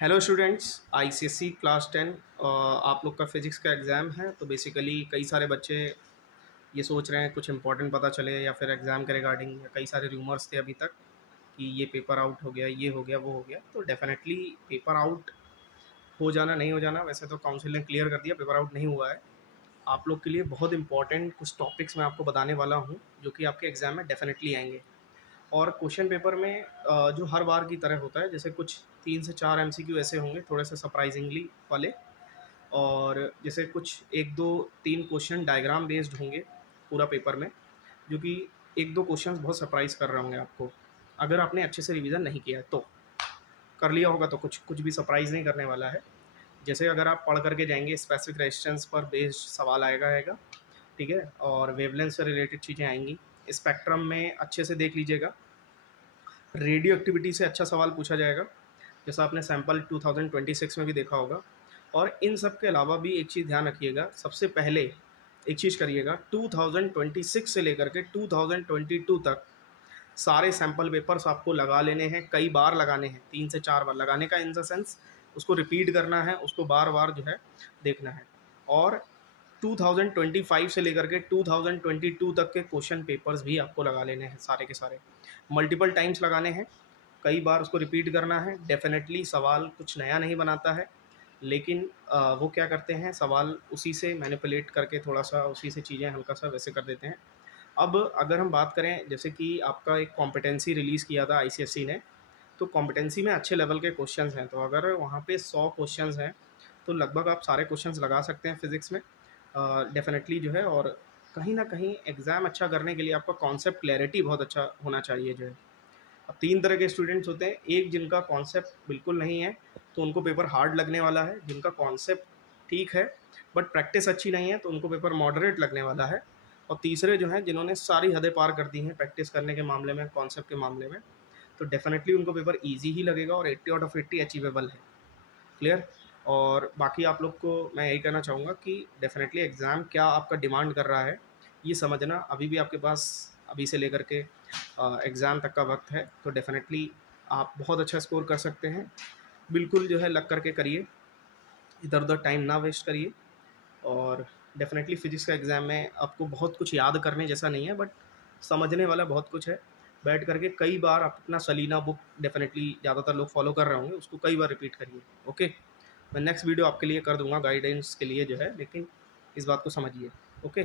Hello students, ICSE class 10 आप लोग का फिज़िक्स का एग्ज़ाम है। तो बेसिकली कई सारे बच्चे ये सोच रहे हैं कुछ इंपॉर्टेंट पता चले या फिर एग्ज़ाम के रिगार्डिंग कई सारे रूमर्स थे अभी तक कि ये पेपर आउट हो गया, ये हो गया, वो हो गया। तो डेफिनेटली पेपर आउट हो जाना नहीं हो जाना, वैसे तो काउंसिल ने क्लियर कर दिया पेपर आउट नहीं हुआ है। आप लोग के लिए बहुत इंपॉर्टेंट कुछ टॉपिक्स मैं आपको बताने वाला हूँ जो कि आपके एग्ज़ाम में डेफिनेटली आएंगे। और क्वेश्चन पेपर में जो हर बार की तरह होता है, जैसे कुछ 3 से 4 एमसीक्यू ऐसे होंगे थोड़े से सरप्राइजिंगली वाले, और जैसे कुछ 1, 2, 3 क्वेश्चन डायग्राम बेस्ड होंगे पूरा पेपर में, जो कि 1, 2 क्वेश्चंस बहुत सरप्राइज़ कर रहे होंगे आपको। अगर आपने अच्छे से रिवीजन नहीं किया है तो, कर लिया होगा तो कुछ कुछ भी सरप्राइज़ नहीं करने वाला है। जैसे अगर आप पढ़ करके जाएँगे, स्पेसिफिक रेजिस्टेंस पर बेस्ड सवाल आएगा, ठीक है? और वेवलेंथ से रिलेटेड चीज़ें आएँगी। स्पेक्ट्रम में अच्छे से देख लीजिएगा। रेडियो एक्टिविटी से अच्छा सवाल पूछा जाएगा, जैसा आपने सैंपल 2026 में भी देखा होगा। और इन सब के अलावा भी एक चीज़ ध्यान रखिएगा, सबसे पहले एक चीज़ करिएगा, 2026 से लेकर के 2022 तक सारे सैंपल पेपर्स आपको लगा लेने हैं, कई बार लगाने हैं, 3 से 4 बार लगाने का इन द सेंस उसको रिपीट करना है, उसको बार-बार जो है देखना है। और 2025 से लेकर के 2022 तक के क्वेश्चन पेपर्स भी आपको लगा लेने हैं, सारे के सारे मल्टीपल टाइम्स लगाने हैं, कई बार उसको रिपीट करना है। डेफिनेटली सवाल कुछ नया नहीं बनाता है, लेकिन वो क्या करते हैं, सवाल उसी से मैनिपुलेट करके थोड़ा सा उसी से चीज़ें हल्का सा वैसे कर देते हैं। अब अगर हम बात करें, जैसे कि आपका एक कॉम्पिटेंसी रिलीज़ किया था आईसीएसई ने, तो कॉम्पिटेंसी में अच्छे लेवल के क्वेश्चंस हैं। तो अगर वहाँ पे 100 क्वेश्चंस हैं, तो लगभग आप सारे क्वेश्चंस लगा सकते हैं फिज़िक्स में डेफ़िनेटली जो है। और कहीं न कहीं एग्ज़ाम अच्छा करने के लिए आपका कॉन्सेप्ट क्लैरिटी बहुत अच्छा होना चाहिए जो है। अब 3 तरह के स्टूडेंट्स होते हैं, एक जिनका कॉन्सेप्ट बिल्कुल नहीं है, तो उनको पेपर हार्ड लगने वाला है। जिनका कॉन्सेप्ट ठीक है, बट प्रैक्टिस अच्छी नहीं है, तो उनको पेपर मॉडरेट लगने वाला है। और तीसरे जो हैं, जिन्होंने सारी हदें पार कर दी हैं प्रैक्टिस करने के मामले में, कॉन्सेप्ट के मामले में, तो डेफ़िनेटली उनको पेपर ईज़ी ही लगेगा और 80 आउट ऑफ 80 अचीवेबल है। क्लियर? और बाकी आप लोग को मैं यही कहना चाहूँगा कि डेफ़िनेटली एग्ज़ाम क्या आपका डिमांड कर रहा है, ये समझना अभी भी आपके पास अभी से लेकर के एग्ज़ाम तक का वक़्त है। तो डेफ़िनेटली आप बहुत अच्छा स्कोर कर सकते हैं। बिल्कुल जो है लग कर के करिए, इधर-उधर टाइम ना वेस्ट करिए। और डेफ़िनेटली फ़िज़िक्स का एग्ज़ाम में आपको बहुत कुछ याद करने जैसा नहीं है, बट समझने वाला बहुत कुछ है। बैठ कर के कई बार आप अपना सलीना बुक, डेफ़िनेटली ज़्यादातर लोग फ़ॉलो कर रहे होंगे, उसको कई बार रिपीट करिए। ओके? मैं नेक्स्ट वीडियो आपके लिए कर दूँगा गाइडेंस के लिए जो है, लेकिन इस बात को समझिए। ओके?